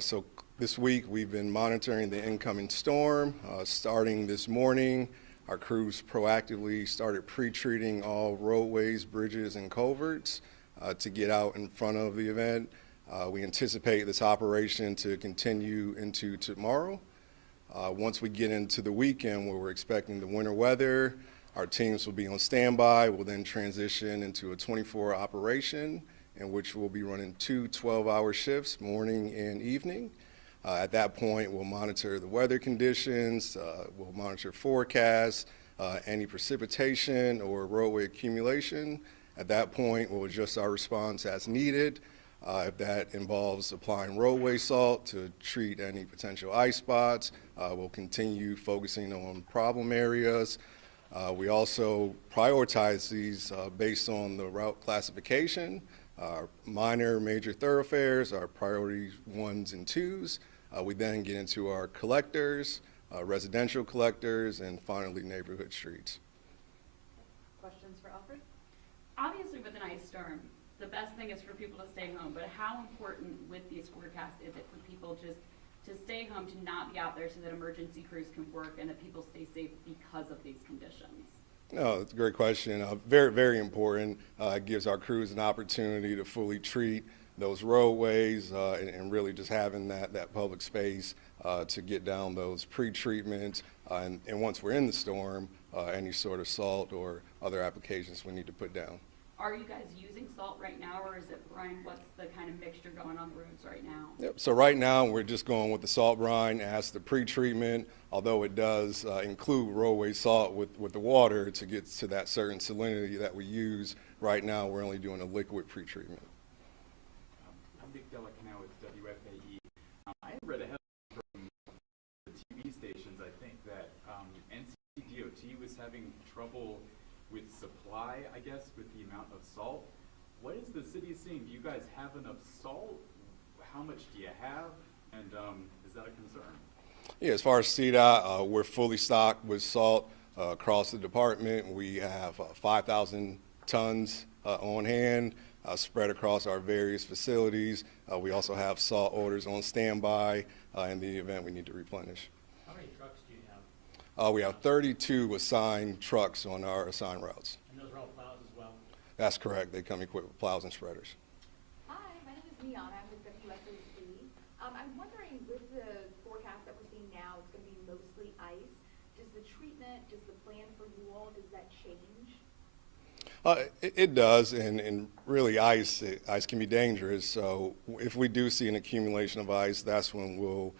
So this week we've been monitoring the incoming storm. Starting this morning, our crews proactively started pre-treating all roadways, bridges, and culverts to get out in front of the event. We anticipate this operation to continue into tomorrow. Once we get into the weekend where we're expecting the winter weather, our teams will be on standby. We'll then transition into a 24-hour operation in which we'll be running 2 12-hour shifts, morning and evening. At that point, we'll monitor the weather conditions, we'll monitor forecasts, any precipitation or roadway accumulation. At that point, we'll adjust our response as needed. If that involves applying roadway salt to treat any potential ice spots, we'll continue focusing on problem areas. We also prioritize these based on the route classification. Our minor, major thoroughfares, our priority 1s and 2s. We then get into our collectors, residential collectors, and finally neighborhood streets. Questions for Alfred? Obviously with an ice storm, the best thing is for people to stay home, but how important with these forecasts is it for people just to stay home, to not be out there so that emergency crews can work and that people stay safe because of these conditions? No, it's a great question. Very, very important. It gives our crews an opportunity to fully treat those roadways and really just having that public space to get down those pre-treatments. And once we're in the storm, any sort of salt or other applications we need to put down. Are you guys using salt right now, or is it brine? What's the kind of mixture going on the roads right now? Yep. So right now we're just going with the salt brine as the pre-treatment, although it does include roadway salt with the water to get to that certain salinity that we use. Right now we're only doing a liquid pre-treatment. I'm Nick Delacanal with WFAE. I read ahead from the TV stations, I think, that NCDOT was having trouble with supply, I guess, with the amount of salt. What is the city seeing? Do you guys have enough salt? How much do you have? And is that a concern? Yeah, as far as CDOT, we're fully stocked with salt across the department. We have 5,000 tons on hand spread across our various facilities. We also have salt orders on standby in the event we need to replenish. How many trucks do you have? We have 32 assigned trucks on our assigned routes. And those are all plows as well? That's correct. They come equipped with plows and spreaders. Hi, my name is Neon. I'm with WFAC. I'm wondering, with the forecast that we're seeing now, it's going to be mostly ice. Does the treatment, does the plan for you all, does that change? It does, and really ice can be dangerous. So if we do see an accumulation of ice, that's when we'll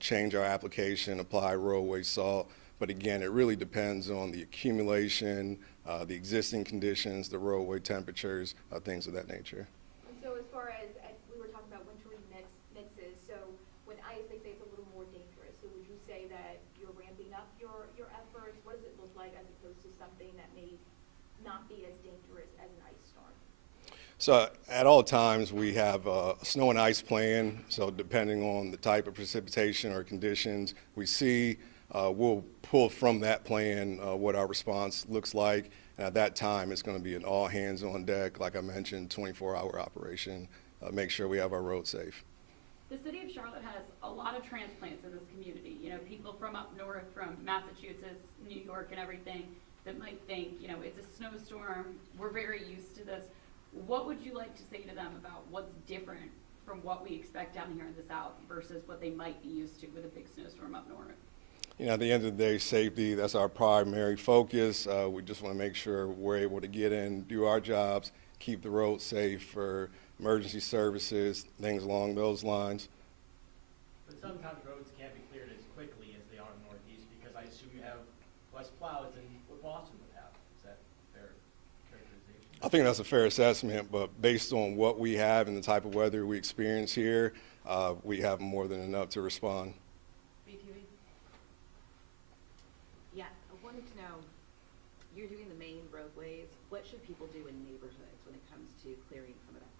change our application, apply roadway salt. But again, it really depends on the accumulation, the existing conditions, the roadway temperatures, things of that nature. And so as far as we were talking about wintry mixes, so when ice, they say it's a little more dangerous. So would you say that you're ramping up your efforts? What does it look like as opposed to something that may not be as dangerous as an ice storm? So at all times we have a snow and ice plan. So depending on the type of precipitation or conditions we see, we'll pull from that plan what our response looks like. And at that time, it's going to be an all hands on deck, like I mentioned, 24-hour operation, make sure we have our road safe. The city of Charlotte has a lot of transplants in this community. You know, people from up north, from Massachusetts, New York, and everything, that might think, you know, it's a snowstorm, we're very used to this. What would you like to say to them about what's different from what we expect down here in the South versus what they might be used to with a big snowstorm up north? You know, at the end of the day, safety, that's our primary focus. We just want to make sure we're able to get in, do our jobs, keep the road safe for emergency services, things along those lines. But sometimes roads can't be cleared as quickly as they are in the Northeast, because I assume you have less plows than what Boston would have. Is that fair characterization? I think that's a fair assessment, but based on what we have and the type of weather we experience here, we have more than enough to respond. BTV? Yeah, I wanted to know, you're doing the main roadways. What should people do in neighborhoods when it comes to clearing some of that ice?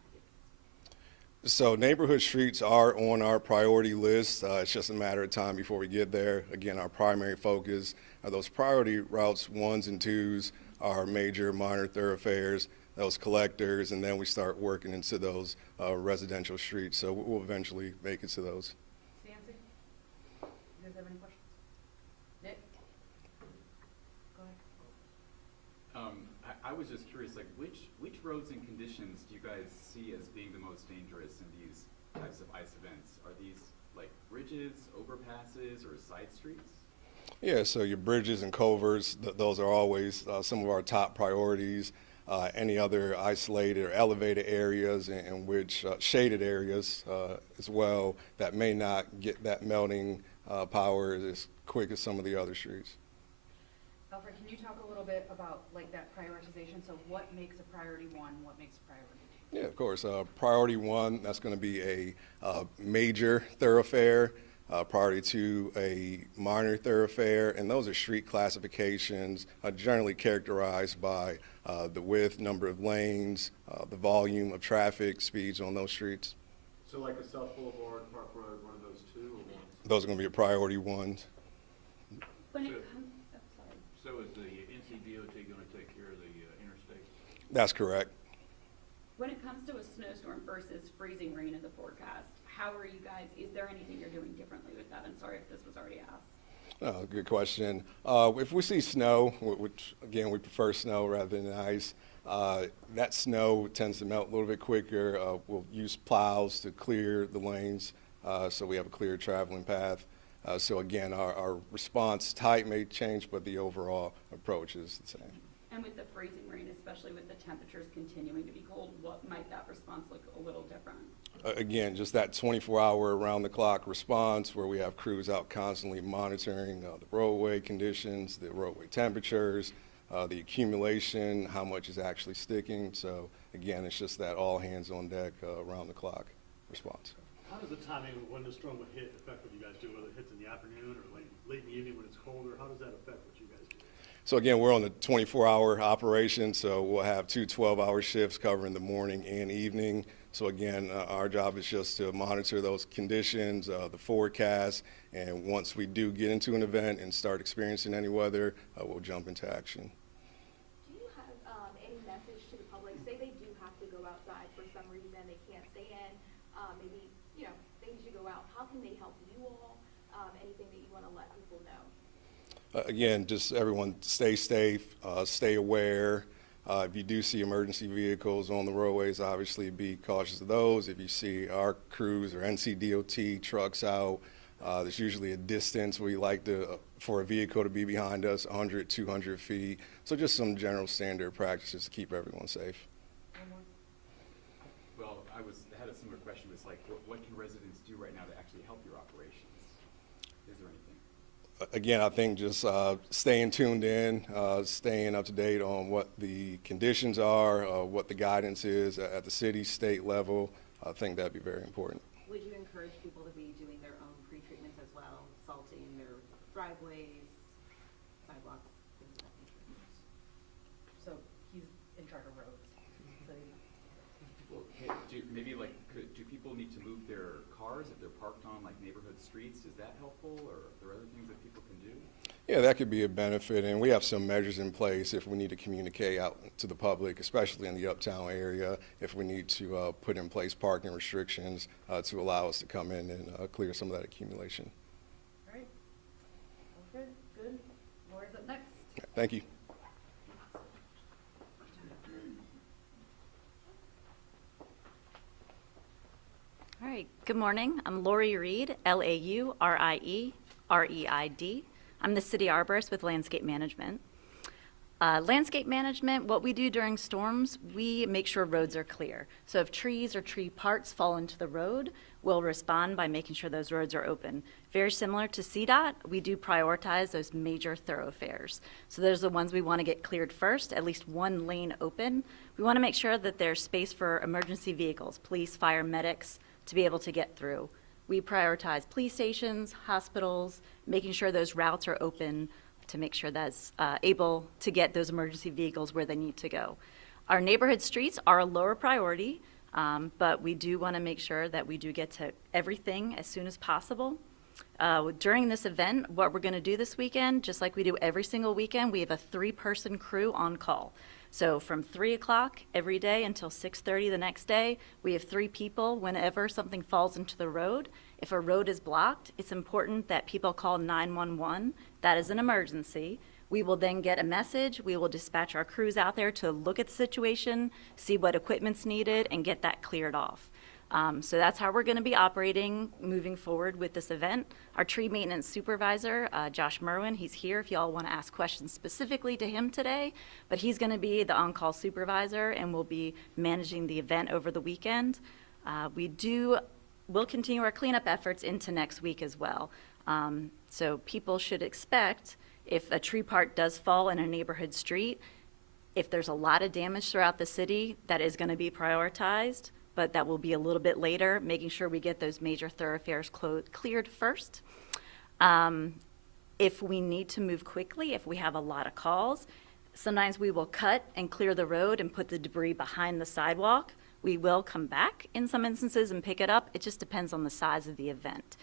So neighborhood streets are on our priority list. It's just a matter of time before we get there. Again, our primary focus are those priority routes, 1s and 2s, our major minor thoroughfares, those collectors, and then we start working into those residential streets. So we'll eventually make it to those. Nancy? You guys have any questions? Nick? Go ahead. I was just curious, like, which roads and conditions do you guys see as being the most dangerous in these types of ice events? Are these like bridges, overpasses, or side streets? Yeah, so your bridges and culverts, those are always some of our top priorities. Any other isolated or elevated areas in which shaded areas as well that may not get that melting power as quick as some of the other streets. Alfred, can you talk a little bit about like that prioritization? So what makes a priority 1, what makes a priority 2? Yeah, of course. Priority 1, that's going to be a major thoroughfare. Priority 2, a minor thoroughfare, and those are street classifications generally characterized by the width, number of lanes, the volume of traffic, speeds on those streets. So like a South Boulevard, Park Road, one of those two or one? Those are going to be a priority 1s. When it So- comes, oh, sorry. So is the NCDOT going to take care of the interstate? That's correct. When it comes to a snowstorm versus freezing rain in the forecast, how are you guys, is there anything you're doing differently with that? I'm sorry if this was already asked. Good question. If we see snow, which again we prefer snow rather than ice, that snow tends to melt a little bit quicker. We'll use plows to clear the lanes so we have a clear traveling path. So again, our response type may change, but the overall approach is the same. And with the freezing rain, especially with the temperatures continuing to be cold, what might that response look a little different? Again, just that 24-hour around-the-clock response where we have crews out constantly monitoring the roadway conditions, the roadway temperatures, the accumulation, how much is actually sticking. So again, it's just that all hands on deck around-the-clock response. How does the timing of when the storm would hit affect what you guys do, whether it hits in the afternoon or late in the evening when it's colder? How does that affect what you guys do? So again, we're on a 24-hour operation, so we'll have 2 12-hour shifts covering the morning and evening. So again, our job is just to monitor those conditions, the forecast, and once we do get into an event and start experiencing any weather, we'll jump into action. Do you have any message to the public? Say they do have to go outside for some reason, they can't stay in, maybe, you know, they need to go out. How can they help you all? Anything that you want to let people know? Again, just everyone stay safe, stay aware. If you do see emergency vehicles on the roadways, obviously be cautious of those. If you see our crews or NCDOT trucks out, there's usually a distance we like for a vehicle to be behind us, 100, 200 feet. So just some general standard practices to keep everyone safe. Well, I had a similar question. It's like, what can residents do right now to actually help your operations? Is there anything? Again, I think just staying tuned in, staying up to date on what the conditions are, what the guidance is at the city, state level. I think that'd be very important. Would you encourage people to be doing their own pre-treatments as well, salting their driveways, sidewalks, things of that nature? So he's in charge of roads. So Well, do people need to move their cars if they're parked on like neighborhood streets? Is that helpful, or are there other things that people can do? Yeah, that could be a benefit, and we have some measures in place if we need to communicate out to the public, especially in the uptown area, if we need to put in place parking restrictions to allow us to come in and clear some of that accumulation. All right. Okay, good. Laura's up next. Thank you. All right, good morning. I'm Lori Reed, L-A-U-R-I-E-R-E-I-D. I'm the city arborist with landscape management. Landscape management, what we do during storms, we make sure roads are clear. So if trees or tree parts fall into the road, we'll respond by making sure those roads are open. Very similar to CDOT, we do prioritize those major thoroughfares. So those are the ones we want to get cleared first, at least one lane open. We want to make sure that there's space for emergency vehicles, police, fire, medics, to be able to get through. We prioritize police stations, hospitals, making sure those routes are open to make sure that's able to get those emergency vehicles where they need to go. Our neighborhood streets are a lower priority, but we do want to make sure that we do get to everything as soon as possible. During this event, what we're going to do this weekend, just like we do every single weekend, we have a 3-person crew on call. So from 3 o'clock every day until 6:30 the next day, we have 3 people whenever something falls into the road. If a road is blocked, it's important that people call 911. That is an emergency. We will then get a message. We will dispatch our crews out there to look at the situation, see what equipment's needed, and get that cleared off. So that's how we're going to be operating moving forward with this event. Our tree maintenance supervisor, Josh Merwin, he's here if y'all want to ask questions specifically to him today, but he's going to be the on-call supervisor and will be managing the event over the weekend. We'll continue our cleanup efforts into next week as well. So people should expect if a tree part does fall in a neighborhood street, if there's a lot of damage throughout the city, that is going to be prioritized, but that will be a little bit later, making sure we get those major thoroughfares cleared first. If we need to move quickly, if we have a lot of calls, sometimes we will cut and clear the road and put the debris behind the sidewalk. We will come back in some instances and pick it up. It just depends on the size of the event.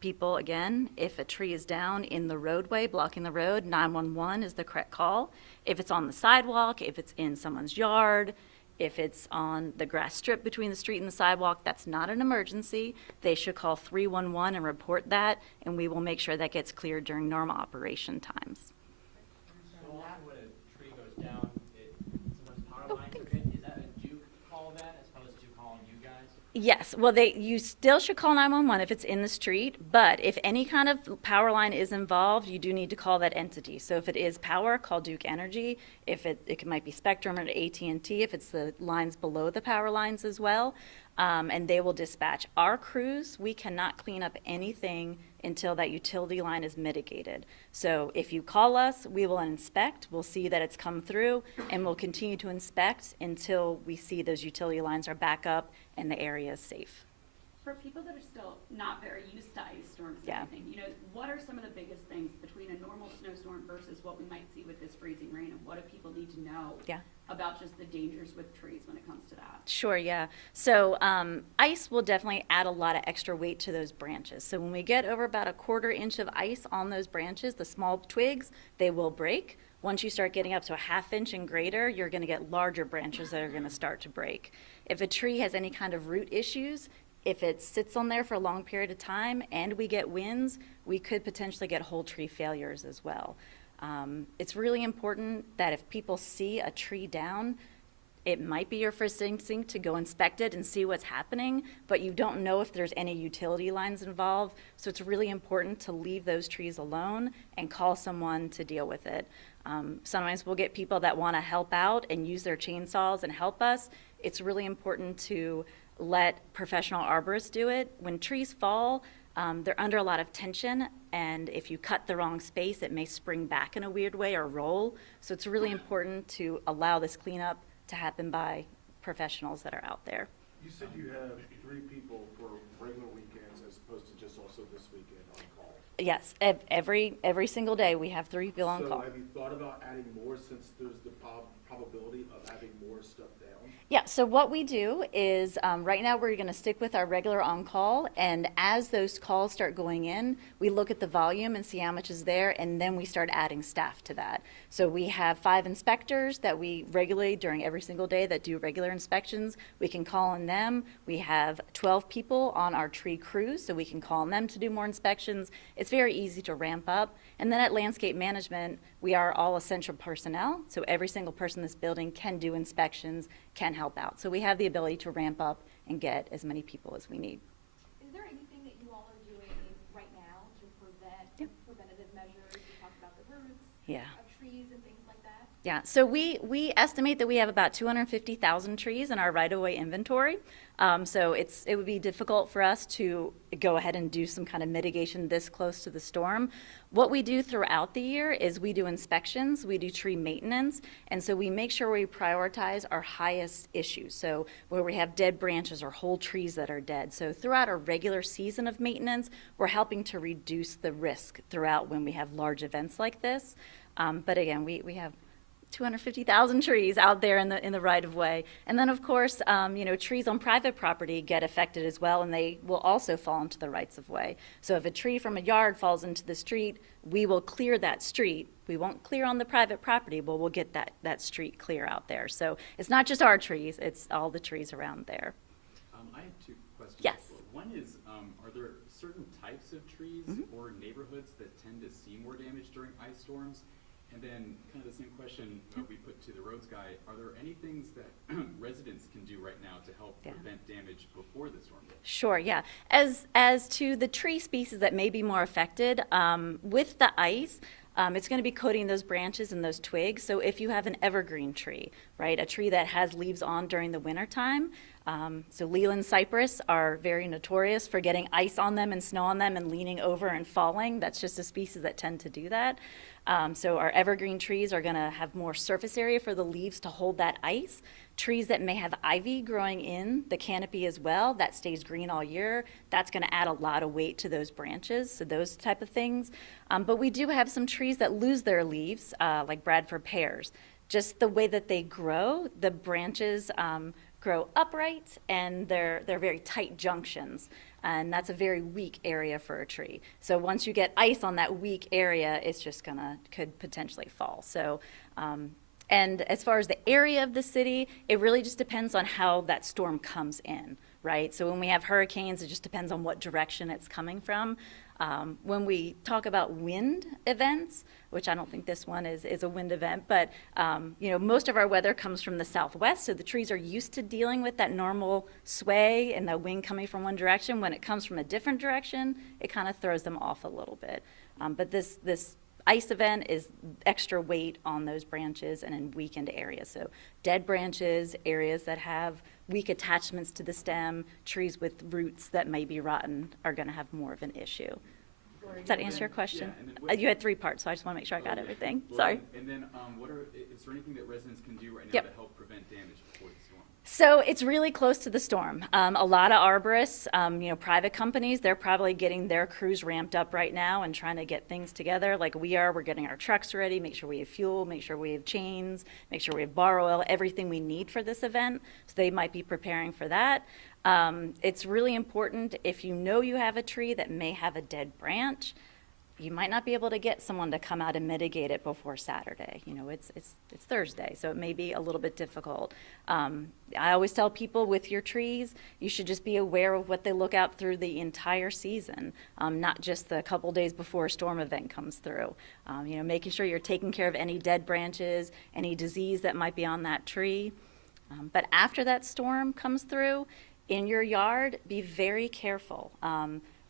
People, again, if a tree is down in the roadway, blocking the road, 911 is the correct call. If it's on the sidewalk, if it's in someone's yard, if it's on the grass strip between the street and the sidewalk, that's not an emergency. They should call 311 and report that, and we will make sure that gets cleared during normal operation times. So often when a tree goes down, someone's power lines are hit, is that a Duke call that as opposed to calling you guys? Yes, well, you still should call 911 if it's in the street, but if any kind of power line is involved, you do need to call that entity. So if it is power, call Duke Energy. If it might be Spectrum or AT&T, if it's the lines below the power lines as well, and they will dispatch. Our crews, we cannot clean up anything until that utility line is mitigated. So if you call us, we will inspect, we'll see that it's come through, and we'll continue to inspect until we see those utility lines are back up and the area is safe. For people that are still not very used to ice storms and Yeah. everything, what are some of the biggest things between a normal snowstorm versus what we might see with this freezing rain, and what do people need to know Yeah. about just the dangers with trees when it comes to that? Sure, yeah. So ice will definitely add a lot of extra weight to those branches. So when we get over about a 1/4 inch of ice on those branches, the small twigs, they will break. Once you start getting up to a 1/2 inch and greater, you're going to get larger branches that are going to start to break. If a tree has any kind of root issues, if it sits on there for a long period of time and we get winds, we could potentially get whole tree failures as well. It's really important that if people see a tree down, it might be your first instinct to go inspect it and see what's happening, but you don't know if there's any utility lines involved. So it's really important to leave those trees alone and call someone to deal with it. Sometimes we'll get people that want to help out and use their chainsaws and help us. It's really important to let professional arborists do it. When trees fall, they're under a lot of tension, and if you cut the wrong space, it may spring back in a weird way or roll. So it's really important to allow this cleanup to happen by professionals that are out there. You said you have 3 people for regular weekends as opposed to just also this weekend on call. Yes, every single day we have 3 people on call. So have you thought about adding more since there's the probability of having more stuff down? Yeah, so what we do is, right now, we're gonna stick with our regular on-call, and as those calls start going in, we look at the volume and see how much is there, and then we start adding staff to that. So we have 5 inspectors that we regularly, during every single day, that do regular inspections. We can call on them. We have 12 people on our tree crews, so we can call on them to do more inspections. It's very easy to ramp up. And then at landscape management, we are all essential personnel, so every single person in this building can do inspections, can help out. So we have the ability to ramp up and get as many people as we need. Is there anything that you all are doing right now to prevent preventative measures? You talked about the roots Yeah. of trees and things like that. Yeah, so we estimate that we have about 250,000 trees in our right-of-way inventory. So it would be difficult for us to go ahead and do some kind of mitigation this close to the storm. What we do throughout the year is we do inspections, we do tree maintenance, and so we make sure we prioritize our highest issues. So where we have dead branches or whole trees that are dead. So throughout our regular season of maintenance, we're helping to reduce the risk throughout when we have large events like this. But again, we have 250,000 trees out there in the right of way. And then of course, trees on private property get affected as well, and they will also fall into the rights of way. So if a tree from a yard falls into the street, we will clear that street. We won't clear on the private property, but we'll get that street clear out there. So it's not just our trees, it's all the trees around there. I have 2 questions. Yes. One is, are there certain types of trees or neighborhoods that tend to see more damage during ice storms? And then kind of the same question we put to the roads guy, are there any things that residents can do right now to help prevent damage before the storm hits? Sure, yeah. As to the tree species that may be more affected, with the ice, it's going to be coating those branches and those twigs. So if you have an evergreen tree, right, a tree that has leaves on during the wintertime, so Leland cypress are very notorious for getting ice on them and snow on them and leaning over and falling. That's just a species that tend to do that. So our evergreen trees are going to have more surface area for the leaves to hold that ice. Trees that may have ivy growing in the canopy as well, that stays green all year, that's going to add a lot of weight to those branches, so those type of things. But we do have some trees that lose their leaves, like Bradford pears. Just the way that they grow, the branches grow upright, and they're very tight junctions. And that's a very weak area for a tree. So once you get ice on that weak area, it's just could potentially fall. So, and as far as the area of the city, it really just depends on how that storm comes in, right? So when we have hurricanes, it just depends on what direction it's coming from. When we talk about wind events, which I don't think this one is a wind event, but most of our weather comes from the southwest, so the trees are used to dealing with that normal sway and the wind coming from one direction. When it comes from a different direction, it kind of throws them off a little bit. But this ice event is extra weight on those branches and in weakened areas. So dead branches, areas that have weak attachments to the stem, trees with roots that may be rotten are going to have more of an issue. Does that answer your question? Yeah, You had 3 parts, so I just want to make sure I got everything. Well, Sorry. And then, is there anything that residents can do right now Yep. to help prevent damage before the storm? So it's really close to the storm. A lot of arborists, private companies, they're probably getting their crews ramped up right now and trying to get things together like we are. We're getting our trucks ready, make sure we have fuel, make sure we have chains, make sure we have bar oil, everything we need for this event. So they might be preparing for that. It's really important if you know you have a tree that may have a dead branch, you might not be able to get someone to come out and mitigate it before Saturday. It's Thursday, so it may be a little bit difficult. I always tell people with your trees, you should just be aware of what they look out through the entire season, not just the couple days before a storm event comes through. Making sure you're taking care of any dead branches, any disease that might be on that tree. But after that storm comes through, in your yard, be very careful.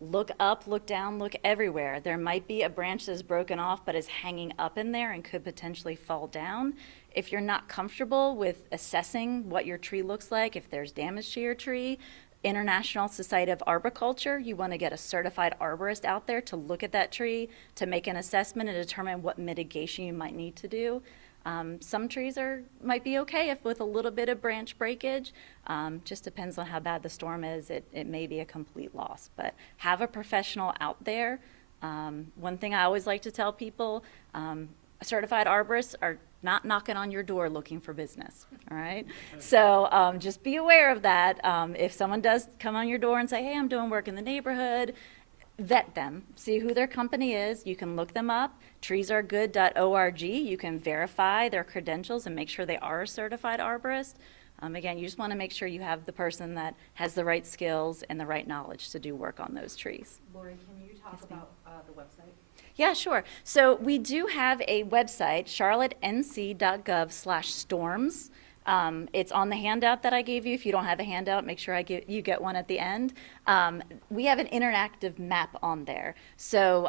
Look up, look down, look everywhere. There might be a branch that is broken off but is hanging up in there and could potentially fall down. If you're not comfortable with assessing what your tree looks like, if there's damage to your tree, International Society of Arboriculture, you want to get a certified arborist out there to look at that tree, to make an assessment and determine what mitigation you might need to do. Some trees might be okay if with a little bit of branch breakage. Just depends on how bad the storm is. It may be a complete loss, but have a professional out there. One thing I always like to tell people, certified arborists are not knocking on your door looking for business, all right? So just be aware of that. If someone does come on your door and say, hey, I'm doing work in the neighborhood, vet them, see who their company is. You can look them up, treesaregood.org. You can verify their credentials and make sure they are a certified arborist. Again, you just want to make sure you have the person that has the right skills and the right knowledge to do work on those trees. Lori, can you talk about the website? Yeah, sure. So we do have a website, charlottenc.gov/storms. It's on the handout that I gave you. If you don't have a handout, make sure you get one at the end. We have an interactive map on there. So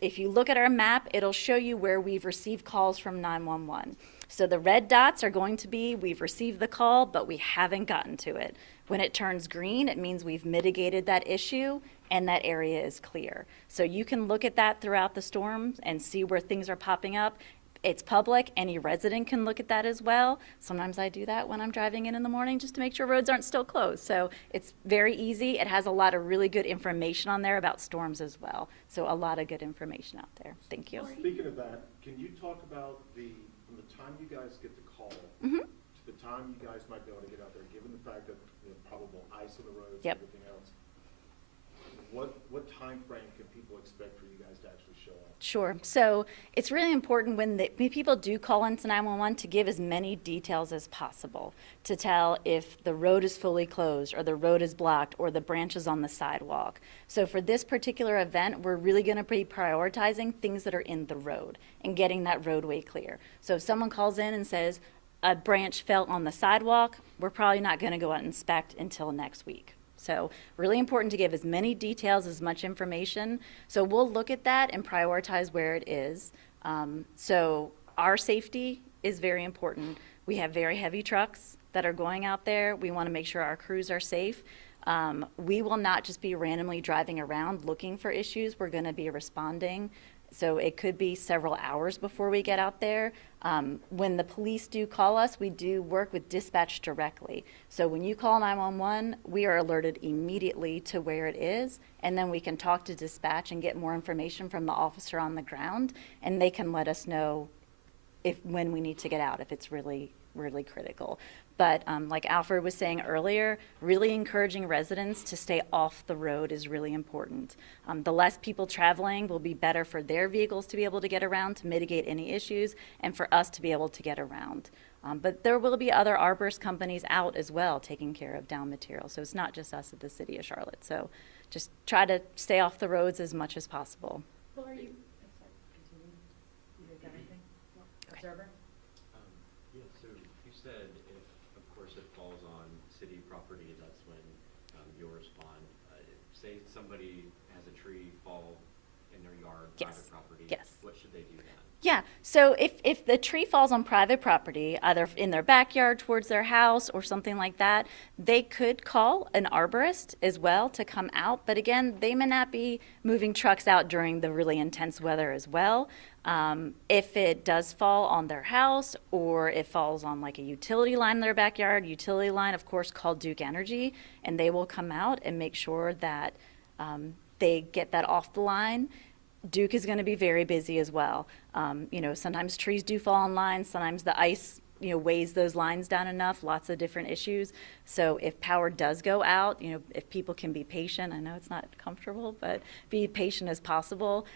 if you look at our map, it'll show you where we've received calls from 911. So the red dots are going to be we've received the call, but we haven't gotten to it. When it turns green, it means we've mitigated that issue and that area is clear. So you can look at that throughout the storm and see where things are popping up. It's public. Any resident can look at that as well. Sometimes I do that when I'm driving in the morning just to make sure roads aren't still closed. So it's very easy. It has a lot of really good information on there about storms as well. So a lot of good information out there. Thank you. Speaking of that, can you talk about from the time you guys get the call Mm-hmm. to the time you guys might be able to get out there, given the fact that probable ice on the roads Yep. and everything else, what time frame can people expect for you guys to actually show up? Sure. So it's really important when people do call into 911 to give as many details as possible, to tell if the road is fully closed or the road is blocked or the branch is on the sidewalk. So for this particular event, we're really going to be prioritizing things that are in the road and getting that roadway clear. So if someone calls in and says a branch fell on the sidewalk, we're probably not going to go out and inspect until next week. So really important to give as many details, as much information. So we'll look at that and prioritize where it is. So our safety is very important. We have very heavy trucks that are going out there. We want to make sure our crews are safe. We will not just be randomly driving around looking for issues. We're going to be responding. So it could be several hours before we get out there. When the police do call us, we do work with dispatch directly. So when you call 911, we are alerted immediately to where it is, and then we can talk to dispatch and get more information from the officer on the ground, and they can let us know when we need to get out, if it's really, really critical. But like Alfred was saying earlier, really encouraging residents to stay off the road is really important. The less people traveling will be better for their vehicles to be able to get around to mitigate any issues and for us to be able to get around. But there will be other arborist companies out as well taking care of down material. So it's not just us at the City of Charlotte. So just try to stay off the roads as much as possible. Lori, continue. You got anything? Observer? Yeah, so you said if, of course, it falls on city property, that's when you'll respond. Say somebody has a tree fall in their yard, Yes. private property. Yes. What should they do then? Yeah, so if the tree falls on private property, either in their backyard towards their house or something like that, they could call an arborist as well to come out. But again, they may not be moving trucks out during the really intense weather as well. If it does fall on their house or it falls on like a utility line in their backyard, utility line, of course, call Duke Energy, and they will come out and make sure that they get that off the line. Duke is going to be very busy as well. Sometimes trees do fall on lines. Sometimes the ice, weighs those lines down enough. Lots of different issues. So if power does go out, if people can be patient, I know it's not comfortable, but be patient as possible.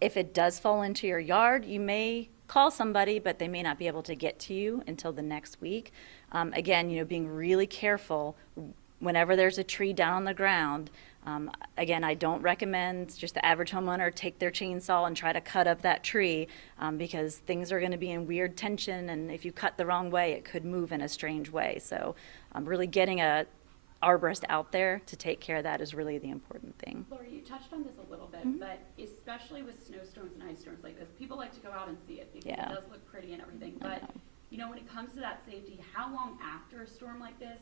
If it does fall into your yard, you may call somebody, but they may not be able to get to you until the next week. Again, being really careful whenever there's a tree down on the ground. Again, I don't recommend just the average homeowner take their chainsaw and try to cut up that tree because things are going to be in weird tension, and if you cut the wrong way, it could move in a strange way. So really getting a arborist out there to take care of that is really the important thing. Lori, you touched on this a little bit, Mhm. but especially with snowstorms and ice storms like this, people like to go out and see it because Yeah. it does look pretty and everything. I But, when it comes to that safety, how long after a storm like this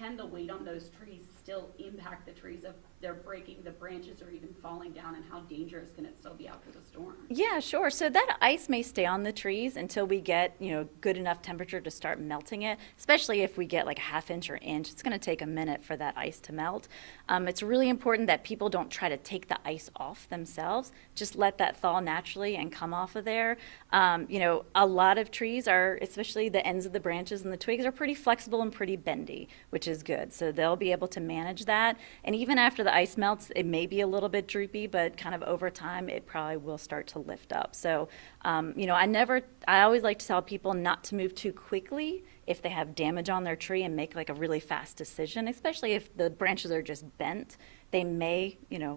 can the weight on those trees still impact the trees if they're breaking the branches or even falling down, and how dangerous can it still be after the storm? Yeah, sure. So that ice may stay on the trees until we get, good enough temperature to start melting it, especially if we get like a half inch or inch. It's going to take a minute for that ice to melt. It's really important that people don't try to take the ice off themselves. Just let that thaw naturally and come off of there. A lot of trees are, especially the ends of the branches and the twigs, are pretty flexible and pretty bendy, which is good. So they'll be able to manage that. And even after the ice melts, it may be a little bit droopy, but kind of over time, it probably will start to lift up. So, I always like to tell people not to move too quickly if they have damage on their tree and make like a really fast decision, especially if the branches are just bent. They may,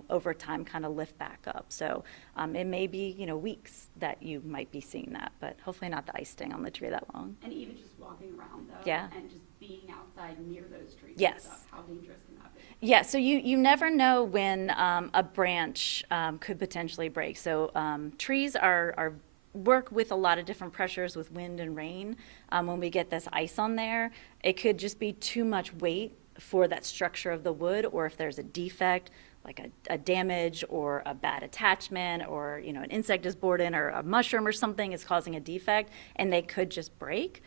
over time kind of lift back up. So it may be, weeks that you might be seeing that, but hopefully not the ice staying on the tree that long. And even just walking around though, Yeah. and just being outside near those trees Yes. and stuff, how dangerous can that be? Yeah, so you never know when a branch could potentially break. So trees work with a lot of different pressures with wind and rain. When we get this ice on there, it could just be too much weight for that structure of the wood, or if there's a defect, like a damage or a bad attachment, or an insect is bored in, or a mushroom or something is causing a defect, and they could just break.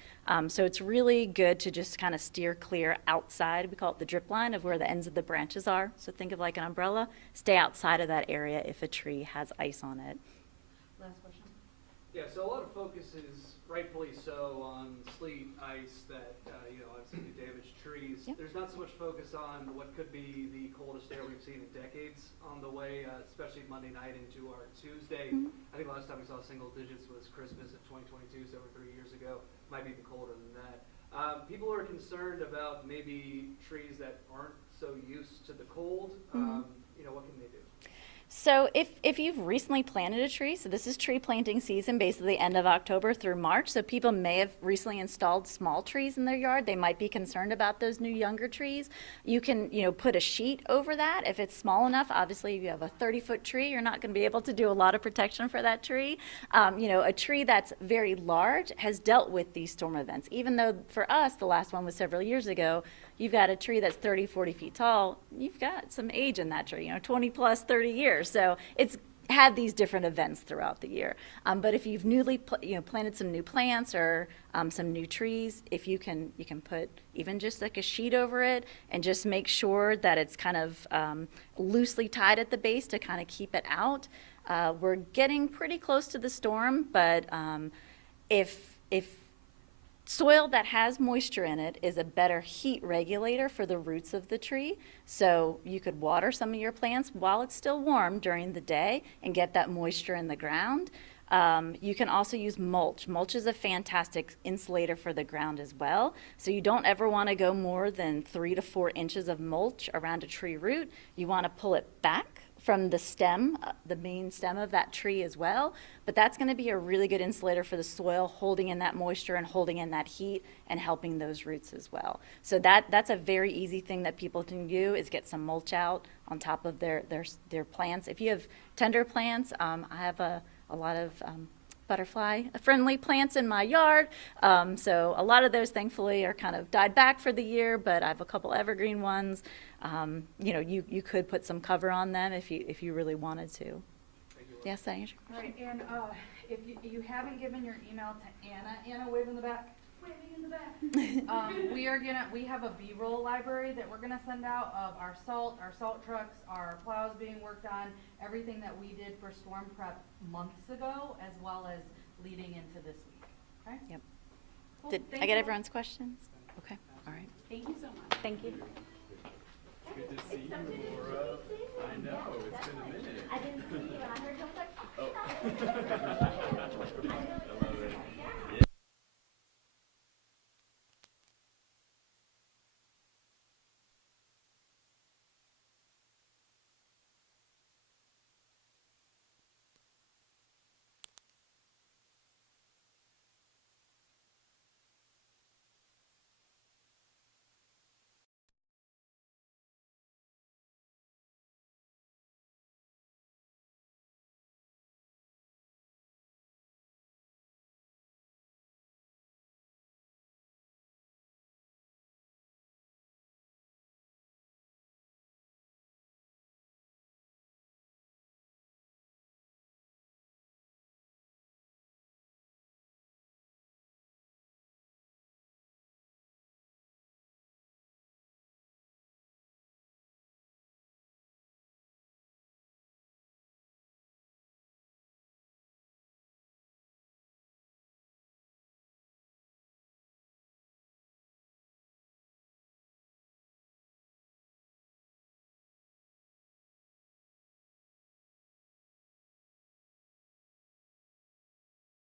So it's really good to just kind of steer clear outside. We call it the drip line of where the ends of the branches are. So think of like an umbrella. Stay outside of that area if a tree has ice on it. Last question. Yeah, so a lot of focus is rightfully so on sleet, ice that, obviously damage trees. Yep. There's not so much focus on what could be the coldest air we've seen in decades on the way, especially Monday night into our Tuesday. Mhm. I think last time we saw single digits was Christmas of 2022, so over 3 years ago. Might be even colder than that. People are concerned about maybe trees that aren't so used to the cold. What can they do? So if you've recently planted a tree, so this is tree planting season, basically end of October through March, so people may have recently installed small trees in their yard. They might be concerned about those new younger trees. You can, put a sheet over that if it's small enough. Obviously, if you have a 30-foot tree, you're not going to be able to do a lot of protection for that tree. A tree that's very large has dealt with these storm events. Even though for us, the last one was several years ago, you've got a tree that's 30, 40 feet tall, you've got some age in that tree, 20 plus 30 years. So it's had these different events throughout the year. But if you've newly planted some new plants or some new trees, if you can put even just like a sheet over it and just make sure that it's kind of loosely tied at the base to kind of keep it out. We're getting pretty close to the storm, but if soil that has moisture in it is a better heat regulator for the roots of the tree. So you could water some of your plants while it's still warm during the day and get that moisture in the ground. You can also use mulch. Mulch is a fantastic insulator for the ground as well. So you don't ever want to go more than 3 to 4 inches of mulch around a tree root. You want to pull it back from the stem, the main stem of that tree as well. But that's going to be a really good insulator for the soil, holding in that moisture and holding in that heat and helping those roots as well. So that's a very easy thing that people can do, is get some mulch out on top of their plants. If you have tender plants, I have a lot of butterfly-friendly plants in my yard. So a lot of those, thankfully, are kind of died back for the year, but I have a couple evergreen ones. You could put some cover on them if you really wanted to. Yes, that answers your All right, and if you haven't given your email to Anna, wave in the back. Waving in the back. We have a B-roll library that we're gonna send out of our salt trucks, our plows being worked on, everything that we did for storm prep months ago, as well as leading into this week. Okay? Yep. Cool. Did Thank I get you. everyone's questions? Okay, all right. Thank you so much. Thank you. Good to see you, Laura. I know, it's been a minute. I didn't see you, and I heard